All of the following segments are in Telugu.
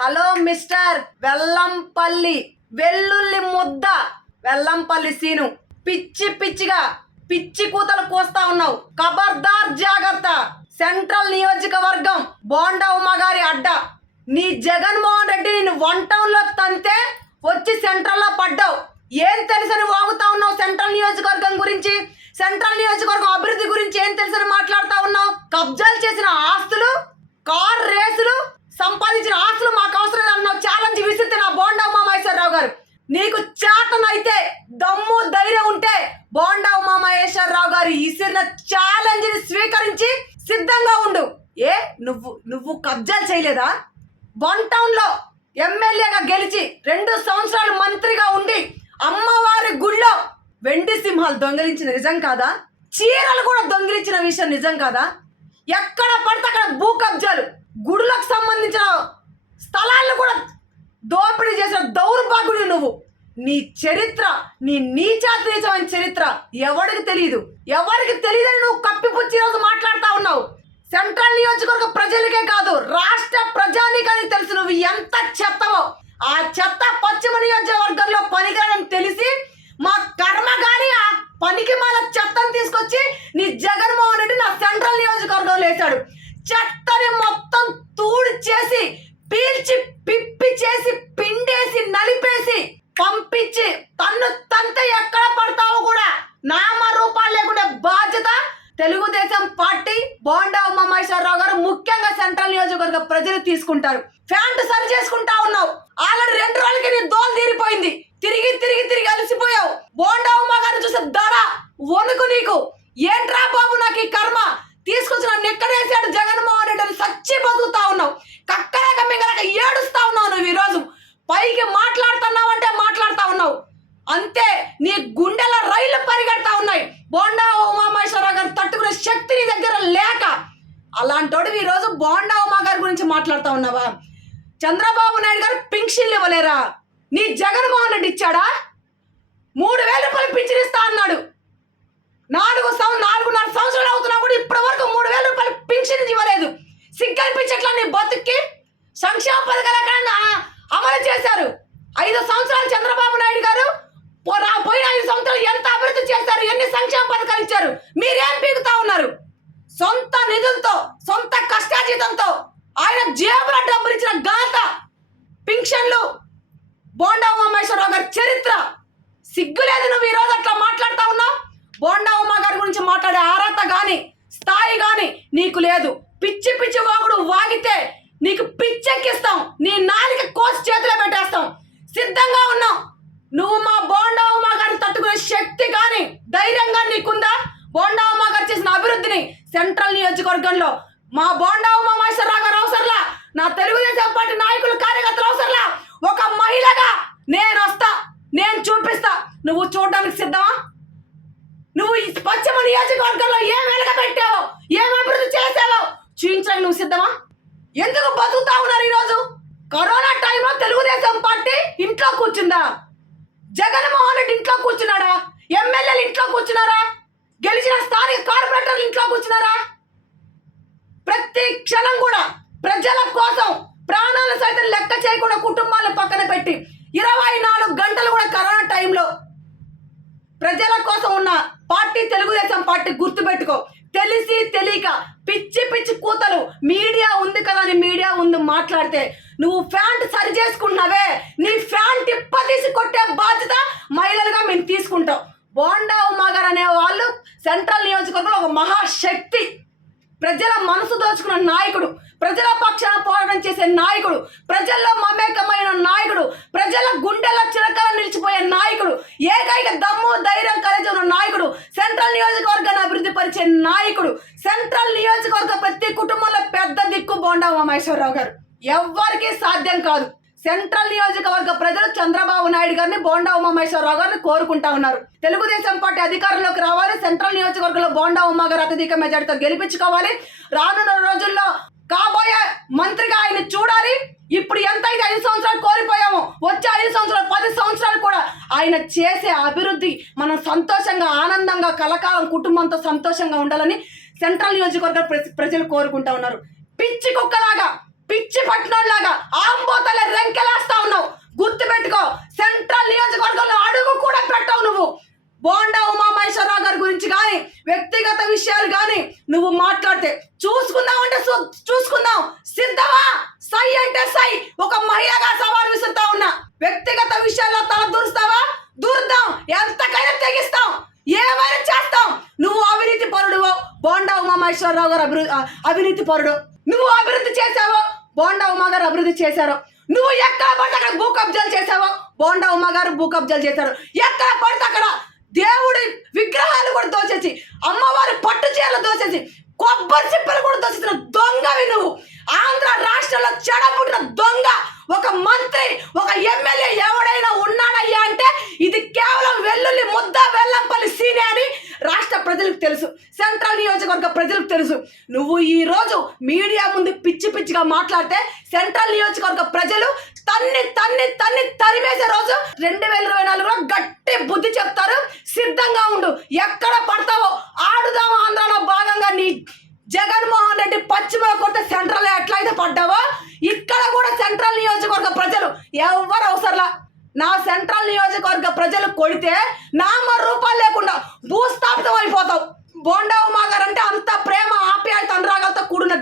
హలో మిస్టర్ వెల్లంపల్లి వెల్లుల్లి ముద్ద వెల్లంపల్లి సీను పిచ్చిగా పిచ్చి కూతలు కోస్తా ఉన్నావు. ఖబర్దార్ జాగ్రత్త. సెంట్రల్ నియోజకవర్గం బోండా ఉమ గారి అడ్డ. నీ జగన్మోహన్ రెడ్డి నిన్ను 1 టౌన్ లో తంతే వచ్చి సెంట్రల్ లో పడ్డావు. ఏం తెలుసని వాగుతా ఉన్నావు సెంట్రల్ నియోజకవర్గం గురించి? సెంట్రల్ నియోజకవర్గం అభివృద్ధి గురించి ఏం తెలుసని మాట్లాడుతా ఉన్నావు? కబ్జాలు చేసిన ఆస్తులు, కార్ రేసులు, సంపాదించిన ఆస్తులు మాకు అవసరం లేదన్నావు. ఛాలెంజ్ విసిరితే నా బోండా ఉమామహేశ్వరరావు గారు, నీకు చేతనైతే దమ్ము ధైర్యం ఉంటే బోండా ఉమామహేశ్వరరావు గారు ఇసిరిన ఛాలెంజ్ ని స్వీకరించి సిద్ధంగా ఉండు. ఏ నువ్వు కబ్జాలు చేయలేదా? 1 టౌన్ లో ఎమ్మెల్యేగా గెలిచి 2 సంవత్సరాలు మంత్రిగా ఉండి అమ్మవారి గుళ్ళో వెండి సింహాలు దొంగిలించిన నిజం కాదా? చీరలు కూడా దొంగిలించిన విషయం నిజం కాదా? ఎక్కడ పడితే అక్కడ భూ కబ్జాలు, గుడులకు సంబంధించిన స్థలాలను కూడా దోపిడీ చేసిన దౌర్భాగ్యుడు నువ్వు. నీ చరిత్ర, నీ నీచమైన చరిత్ర ఎవరికి తెలియదని నువ్వు కప్పిపుచ్చి ఈరోజు మాట్లాడుతూ ఉన్నావు. సెంట్రల్ నియోజకవర్గ ప్రజలకే కాదు, రాష్ట్ర ప్రజానీకానికి తెలుసు నువ్వు ఎంత చెత్తవో. ఆ చెత్త పశ్చిమ నియోజకవర్గంలో పనికిరాని తెలిసి మా కర్మ గాని ఆ పనికి మాల చెత్తను తీసుకొచ్చి నీ జగన్మోహన్ రెడ్డి నా సెంట్రల్ నియోజకవర్గంలో వేశాడు. చెత్తని మొత్తం తూడి చేసి, పీల్చి పిప్పి చేసి, పిండేసి, నలిపేసి పంపించి తంతే ఎక్కడ పడతావో కూడా నామరూపాలు లేకుండా బాధ్యత తెలుగుదేశం పార్టీ బోండా ఉమామహేశ్వరరావు గారు, ముఖ్యంగా సెంట్రల్ నియోజకవర్గ ప్రజలు తీసుకుంటారు. ఫ్యాంట్ సరి చేసుకుంటా ఉన్నావు. ఆల్రెడీ 2 రోజులకి నీ దోలు తీరిపోయింది. తిరిగి అలసిపోయావు. బోండా ఉమా గారు చూసే దడ వణుకు నీకు. ఏంట్రా బాబు నాకు ఈ కర్మ, తీసుకొచ్చిన నెక్కడేసాడు జగన్మోహన్ రెడ్డి అని సచ్చి బతుకుతా ఉన్నావు. కక్కలేక మింగలేక ఏడుస్తా ఉన్నావు నువ్వు. ఈరోజు పైకి మాట్లాడుతున్నావంటే మాట్లాడుతా ఉన్నావు అంతే. నీ గుండెల రైళ్లు పరిగెడతా ఉన్నాయి. బోండా ఉమామహేశ్వరరావు గారు తట్టుకునే శక్తి నీ దగ్గర లేక అలాంటోడు ఈరోజు బోండా ఉమా గారి గురించి మాట్లాడుతా ఉన్నావా? చంద్రబాబు నాయుడు గారు పింఛన్లు ఇవ్వలేరా? నీ జగన్మోహన్ రెడ్డి ఇచ్చాడా? 3,000 రూపాయలు పింఛన్ ఇస్తా అన్నాడు. 4.5 సంవత్సరాలు అవుతున్నా కూడా ఇప్పటి వరకు 3,000 రూపాయలు పింఛన్ ఇవ్వలేదు. సిగ్గనిపించట్లా నీ బతుక్కి? సంక్షేమ పథకాలు అమలు చేశారు. 5 సంవత్సరాలు చంద్రబాబు నాయుడు గారు పోయిన 5 సంవత్సరాలు ఎంత అభివృద్ధి చేశారు, ఎన్ని సంక్షేమ పథకాలు ఇచ్చారు? మీరేం పీకుతా ఉన్నారు? సొంత నిధులతో, సొంత కష్టాజీతంతో ఆయన జేబుల డబ్బులు ఇచ్చిన ఘనత, పింఛన్లు బోండా ఉమామహేశ్వరరావు గారి చరిత్ర. సిగ్గులేదు నువ్వు ఈరోజు అట్లా మాట్లాడుతా ఉన్నావు? బోండా ఉమా గారి గురించి మాట్లాడే అర్హత గాని స్థాయి గాని నీకు లేదు. పిచ్చి వాగుడు వాగితే నీకు పిచ్చెక్కిస్తాం. నీ నాలుక కోసి చేతిలో పెట్టేస్తాం. సిద్ధంగా ఉన్నాం. నువ్వు మా బోండా ఉమా గారిని తట్టుకునే శక్తి కానీ ధైర్యం కానీ నీకుందా? బోండా ఉమా గారు చేసిన అభివృద్ధిని సెంట్రల్ నియోజకవర్గంలో మా బోండా ఉమామహేశ్వరరావు గారు అవసరంలా, నా తెలుగుదేశం పార్టీ నాయకులు కార్యకర్తలు అవసరంలా, ఒక మహిళగా నేను వస్తా, నేను చూపిస్తా. నువ్వు చూడడానికి సిద్ధమా? నువ్వు ఈ పశ్చిమ నియోజకవర్గంలో ఏం వెలగబెట్టావో, ఏం అభివృద్ధి చేసావో చూపించడానికి నువ్వు సిద్ధమా? ఎందుకు బతుకుతా ఉన్నారు ఈరోజు? కరోనా టైంలో తెలుగుదేశం పార్టీ ఇంట్లో కూర్చుందా? జగన్మోహన్ రెడ్డి ఇంట్లో కూర్చున్నాడా? ఎమ్మెల్యేలు ఇంట్లో కూర్చున్నారా? గెలిచిన స్థానిక కార్పొరేటర్లు ఇంట్లో కూర్చున్నారా? ప్రతి క్షణం కూడా ప్రజల కోసం ప్రాణాలు సైతం లెక్క చేయకుండా కుటుంబాలను పక్కన పెట్టి 24 గంటలు కూడా కరోనా టైంలో ప్రజల కోసం ఉన్న పార్టీ తెలుగుదేశం పార్టీ. గుర్తుపెట్టుకో. తెలిసి తెలియక పిచ్చి కూతలు మీడియా ఉంది కదా అని మీడియా ముందు మాట్లాడితే నువ్వు ఫ్యాంట్ సరి చేసుకుంటున్నావే, నీ ఫ్యాంట్ తీసి కొట్టే బాధ్యత మహిళలుగా మేము తీసుకుంటాం. బోండా ఉమా గారు అనే వాళ్ళు సెంట్రల్ నియోజకవర్గంలో ఒక మహాశక్తి, ప్రజల మనసు దోచుకున్న నాయకుడు, ప్రజల పక్షాన పోరాటం చేసే నాయకుడు, ప్రజల్లో మమేకమైన నాయకుడు, ప్రజల గుండెల చిరకాల నిలిచిపోయే నాయకుడు, ఏకైక దమ్ము ధైర్యం కలిగి ఉన్న నాయకుడు, సెంట్రల్ నియోజకవర్గాన్ని అభివృద్ధి పరిచే నాయకుడు, సెంట్రల్ నియోజకవర్గ ప్రతి కుటుంబంలో పెద్ద దిక్కు బోండా ఉమామహేశ్వరరావు గారు. ఎవ్వరికీ సాధ్యం కాదు. సెంట్రల్ నియోజకవర్గ ప్రజలు చంద్రబాబు నాయుడు గారిని, బోండా ఉమామహేశ్వరరావు గారిని కోరుకుంటా ఉన్నారు. తెలుగుదేశం పార్టీ అధికారంలోకి రావాలి. సెంట్రల్ నియోజకవర్గంలో బోండా ఉమా గారు అత్యధిక మెజార్టీతో గెలిపించుకోవాలి. రానున్న రోజుల్లో కాబోయే మంత్రిగా ఆయన చూడాలి. ఇప్పుడు ఎంతైతే 5 సంవత్సరాలు కోల్పోయామో వచ్చే 5 సంవత్సరాలు 10 సంవత్సరాలు కూడా ఆయన చేసే అభివృద్ధి మనం సంతోషంగా, ఆనందంగా, కలకాలం కుటుంబంతో సంతోషంగా ఉండాలని సెంట్రల్ నియోజకవర్గ ప్రజలు కోరుకుంటా ఉన్నారు. పిచ్చి కుక్కలాగా, పిచ్చి పట్టినోళ్ళలాగా, ఆంబోతల ఎస్ఐ ఒక మహిళగా సవాల్ విసురుతా ఉన్నా. వ్యక్తిగత విషయాల్లో తల దూరుస్తావా? దూరుతాం, ఎంతకైనా తెగిస్తాం, ఏమైనా చేస్తాం. నువ్వు అవినీతి పరుడు, బోండా ఉమామహేశ్వరరావు గారు అవినీతి పరుడు. నువ్వు అభివృద్ధి చేసావో, బోండా ఉమా గారు అభివృద్ధి చేశారు. నువ్వు ఎక్కడ పడితే అక్కడ భూ కబ్జాలు చేసావో, బోండా ఉమా గారు భూ కబ్జాలు చేశారు. ఎక్కడ పడితే అక్కడ దేవుడి విగ్రహాలు కూడా దోచేసి, అమ్మవారి పట్టు చీరలు దోచేసి, కొబ్బరి చిప్పలు కూడా దోచేసిన దొంగవి నువ్వు. ఆంధ్ర రాష్ట్రంలో చెడబుట్టిన దొంగ ఒక మంత్రి, ఒక ఎమ్మెల్యే ఎవడైనా ఉన్నాడయ్యా అంటే ఇది కేవలం వెల్లుల్లి ముద్ద వెల్లంపల్లి సీనే అని రాష్ట్ర ప్రజలకు తెలుసు, సెంట్రల్ నియోజకవర్గ ప్రజలకు తెలుసు. నువ్వు ఈ రోజు మీడియా ముందు పిచ్చి పిచ్చిగా మాట్లాడితే సెంట్రల్ నియోజకవర్గ ప్రజలు తన్ని తన్ని తన్ని తరిమేసే రోజు 2024లో గట్టి బుద్ధి చెప్తారు. సిద్ధంగా ఉండు. ఎక్కడ పడతావో ఆడుదాం ఆంధ్రలో భాగంగా నీ జగన్మోహన్ రెడ్డి పశ్చిమ కొడితే సెంట్రల్ ఎట్లయితే పడ్డావో ఇక్కడ కూడా సెంట్రల్ నియోజకవర్గ ప్రజలు ఎవరు అవసరంలా. నా సెంట్రల్ నియోజకవర్గ ప్రజలు కొడితే నామ రూపాలు లేకుండా భూస్థాపితం అయిపోతావు. బోండా ఉమా గారు అంటే అంత ప్రేమ ఆప్యాయత అనురాగాలతో కూడిన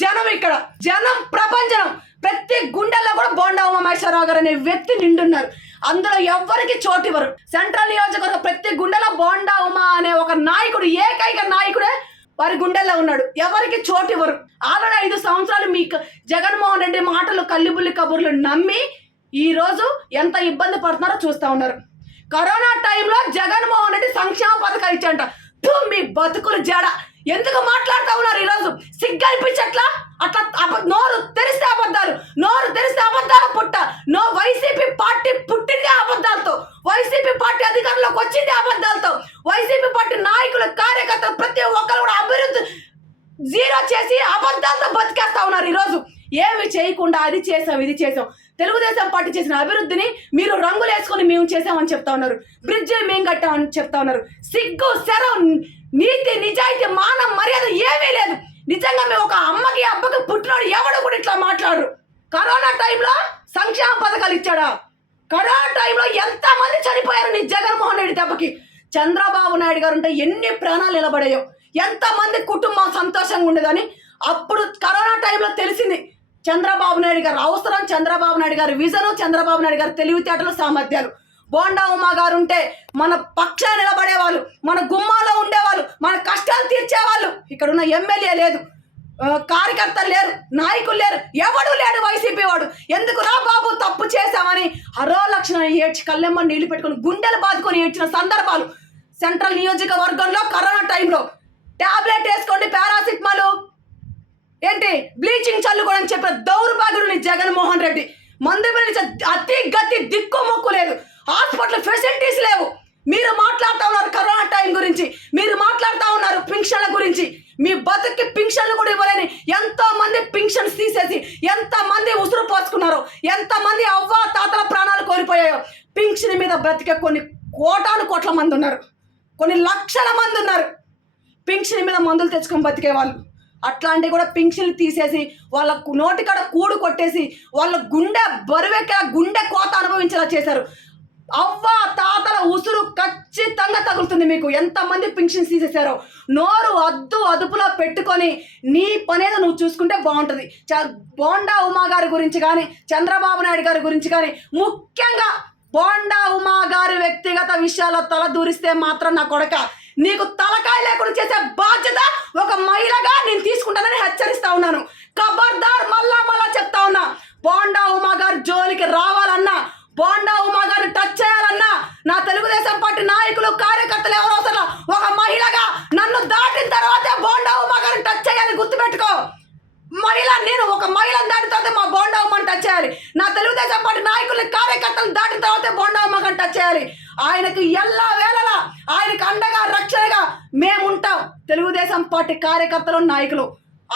జనం, ఇక్కడ జనం ప్రపంచం. ప్రతి గుండెల్లో కూడా బోండా ఉమామహేశ్వరరావు గారు అనే వ్యక్తి నిండున్నారు. అందులో ఎవ్వరికి చోటు ఇవ్వరు. సెంట్రల్ నియోజకవర్గ ప్రతి గుండెలో బోండా ఉమా అనే ఒక నాయకుడు, ఏకైక నాయకుడే వారి గుండెల్లో ఉన్నాడు. ఎవరికి చోటు ఇవ్వరు. ఆల్రెడీ 5 సంవత్సరాలు మీ జగన్మోహన్ రెడ్డి మాటలు కల్లిబుల్లి కబుర్లు నమ్మి ఈ రోజు ఎంత ఇబ్బంది పడుతున్నారో చూస్తూ ఉన్నారు. కరోనా టైంలో జగన్మోహన్ రెడ్డి సంక్షేమ పథకాలు ఇచ్చాంట. మీ బతుకులు జడ. ఎందుకు మాట్లాడుతూ ఉన్నారు ఈరోజు? సిగ్గనిపించట్లా? అట్లా నోరు తెరిస్తే అబద్ధాలు, నోరు తెరిస్తే అబద్ధాలు పుట్ట. వైసీపీ పార్టీ పుట్టిందే అబద్ధాలతో, వైసీపీ పార్టీ అధికారంలోకి వచ్చిందే అబద్ధాలతో, వైసీపీ పార్టీ నాయకులు కార్యకర్తలు ప్రతి ఒక్కరు కూడా అభివృద్ధి జీరో చేసి అబద్ధాలతో బతికేస్తా ఉన్నారు. ఈరోజు ఏమి చేయకుండా అది చేసాం ఇది చేసాం. తెలుగుదేశం పార్టీ చేసిన అభివృద్ధిని మీరు రంగులు వేసుకొని మేము చేసామని చెప్తా ఉన్నారు. బ్రిడ్జ్ మేము కట్టామని చెప్తా ఉన్నారు. సిగ్గు శరం, నీతి నిజాయితీ మానం మర్యాద ఏమీ లేదు. నిజంగా మేము ఒక అమ్మకి అబ్బకి పుట్టినోడు ఎవడు కూడా ఇట్లా మాట్లాడరు. కరోనా టైంలో సంక్షేమ పథకాలు ఇచ్చాడా? కరోనా టైంలో ఎంతమంది చనిపోయారు నీ జగన్మోహన్ రెడ్డి దెబ్బకి? చంద్రబాబు నాయుడు గారు ఉంటే ఎన్ని ప్రాణాలు నిలబడాయో, ఎంతమంది కుటుంబం సంతోషంగా ఉండేదని అప్పుడు కరోనా టైంలో తెలిసింది. చంద్రబాబు నాయుడు గారు అవసరం, చంద్రబాబు నాయుడు గారి విజను, చంద్రబాబు నాయుడు గారి తెలివితేటలు, సామర్థ్యాలు. బోండా ఉమా గారు ఉంటే మన పక్షాన్ని నిలబడేవాళ్ళు, మన గుమ్మాలో ఉండేవాళ్ళు, మన కష్టాలు తీర్చేవాళ్ళు. ఇక్కడ ఉన్న ఎమ్మెల్యే లేదు, కార్యకర్తలు లేరు, నాయకులు లేరు, ఎవడు లేడు వైసీపీ వాడు. ఎందుకు రా బాబు తప్పు చేశామని అరో లక్షణ ఏడ్చి కళ్ళెమ్మ నీళ్లు పెట్టుకుని గుండెలు బాదుకొని ఏడ్చిన సందర్భాలు సెంట్రల్ నియోజకవర్గంలో కరోనా టైంలో. టాబ్లెట్ వేసుకోండి, పారాసిటమాల్ ఏంటి బ్లీచింగ్ చల్లుకోవడం చెప్పిన దౌర్భాగ్యుడు నీ జగన్మోహన్ రెడ్డి. మందు అతి గతి దిక్కు మొక్కు లేదు, హాస్పిటల్ ఫెసిలిటీస్ లేవు. మీరు మాట్లాడుతూ ఉన్నారు కరోనా టైం గురించి, మీరు మాట్లాడుతూ ఉన్నారు పింఛన్ల గురించి. మీ బతుక్కి పింఛన్లు కూడా ఇవ్వలేని ఎంతో మంది పింఛన్స్ తీసేసి ఎంతమంది ఉసురు పోసుకున్నారో, ఎంతమంది అవ్వ తాతల ప్రాణాలు కోల్పోయాయో. పింఛన్ మీద బ్రతికే కొన్ని కోట్ల మంది ఉన్నారు, కొన్ని లక్షల మంది ఉన్నారు పింఛన్ మీద మందులు తెచ్చుకొని బతికే వాళ్ళు. అట్లాంటివి కూడా పింఛన్లు తీసేసి వాళ్ళ నోటికాడ కూడు కొట్టేసి వాళ్ళ గుండె బరువెక్కి గుండె కోత అనుభవించేలా చేశారు. అవ్వ తాతల ఉసురు ఖచ్చితంగా తగులుతుంది మీకు. ఎంతమంది పింఛన్స్ తీసేశారో. నోరు అదుపులో పెట్టుకొని నీ పనేదో నువ్వు చూసుకుంటే బాగుంటుంది. బోండా ఉమా గారి గురించి కానీ, చంద్రబాబు నాయుడు గారి గురించి కానీ, ముఖ్యంగా బోండా ఉమా గారి వ్యక్తిగత విషయాల్లో తల దూరిస్తే మాత్రం నా కొడక నీకు తలకాయ లేకుండా చేసే బాధ్యత ఒక మహిళగా నేను తీసుకుంటానని హెచ్చరిస్తా ఉన్నాను. ఖబర్దార్, మళ్ళా చెప్తా ఉన్నా. బోండా ఉమా గారు జోలికి రావాలన్నా, బోండా ఉమా గారిని టచ్ చేయాలన్నా నా తెలుగుదేశం పార్టీ నాయకులు కార్యకర్తలు ఎవరో అసలు ఒక మహిళగా నన్ను దాటిన తర్వాతే బోండా ఉమా గారిని టచ్ చేయాలి. గుర్తుపెట్టుకో, మహిళ నేను ఒక మహిళను దాటిన తర్వాత మా బోండా ఉమ్మని టచ్ చేయాలి. నా తెలుగుదేశం పార్టీ నాయకులు కార్యకర్తలు దాటిన తర్వాత బోండా ఉమ్మని టచ్ చేయాలి. ఆయనకు ఎల్లా వేళలా ఆయనకు అండగా రక్షణగా మేముంటాం. తెలుగుదేశం పార్టీ కార్యకర్తలు నాయకులు.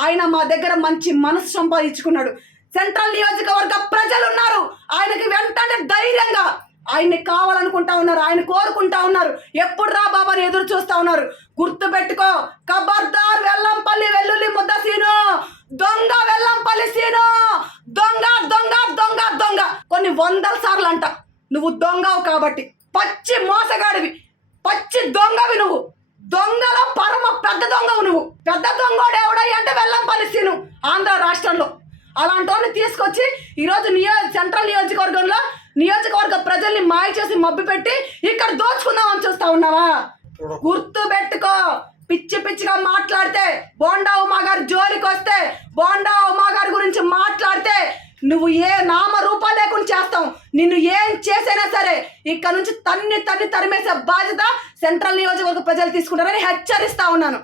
ఆయన మా దగ్గర మంచి మనసు సంపాదించుకున్నాడు. సెంట్రల్ నియోజకవర్గ ప్రజలు ఉన్నారు ఆయనకి వెంటనే ధైర్యంగా. ఆయన్ని కావాలనుకుంటా ఉన్నారు, ఆయన కోరుకుంటా ఉన్నారు. ఎప్పుడు రా బాబా అని ఎదురు చూస్తా ఉన్నారు. గుర్తు పెట్టుకో, ఖబర్దార్ వెల్లంపల్లి వెల్లుల్లి ముద్ద సీను, దొంగ వెల్లంపల్లి సీను, దొంగ దొంగ దొంగ దొంగ. కొన్ని 100 సార్లు అంట నువ్వు దొంగవు కాబట్టి. పచ్చి మోసగాడివి, పచ్చి దొంగవి నువ్వు. దొంగలో పరమ పెద్ద దొంగవు నువ్వు. పెద్ద దొంగోడు ఎవడై అంటే వెల్లంపల్లి సీను ఆంధ్ర రాష్ట్రంలో. అలాంటి వాళ్ళని తీసుకొచ్చి ఈరోజు సెంట్రల్ నియోజకవర్గ ప్రజల్ని మాయ చేసి మబ్బి పెట్టి ఇక్కడ దోచుకుందామని చూస్తా ఉన్నావా? గుర్తు పెట్టుకో. పిచ్చి పిచ్చిగా మాట్లాడితే, బోండా ఉమా గారి జోలికి వస్తే, బోండా ఉమా గారి గురించి మాట్లాడితే నువ్వు ఏ నామ రూపాలు లేకుండా చేస్తావు. నిన్ను ఏం చేసైనా సరే ఇక్కడ నుంచి తన్ని తరిమేసే బాధ్యత సెంట్రల్ నియోజకవర్గ ప్రజలు తీసుకుంటారని హెచ్చరిస్తా ఉన్నాను.